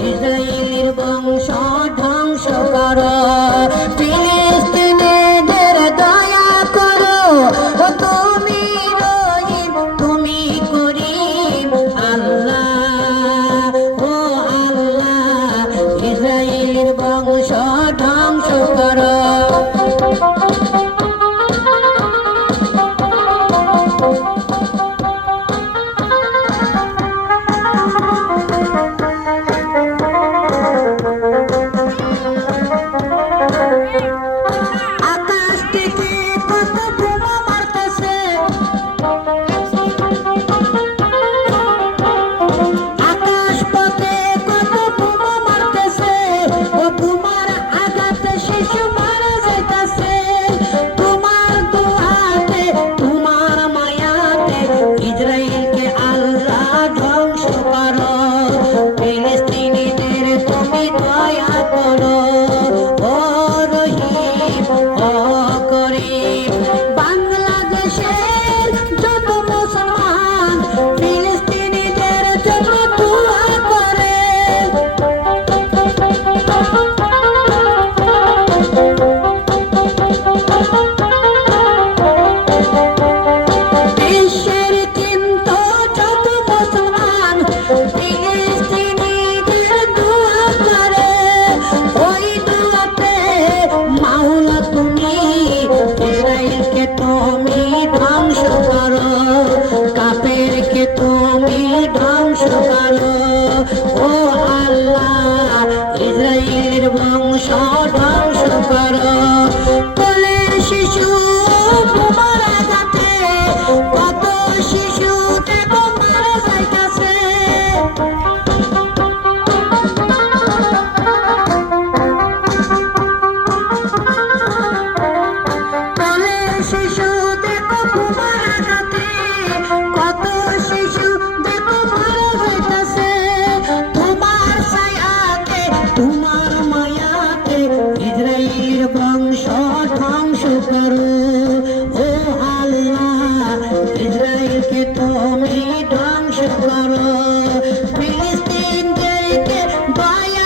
ইসরায়েলের বংশ ফিলিস্তিনিদের তুমি দয়া করো। কাপেরকে তুমি ধ্বংস করো? ও আল্লাহ ইসরায়েলের বংশ ধ্বংস করো।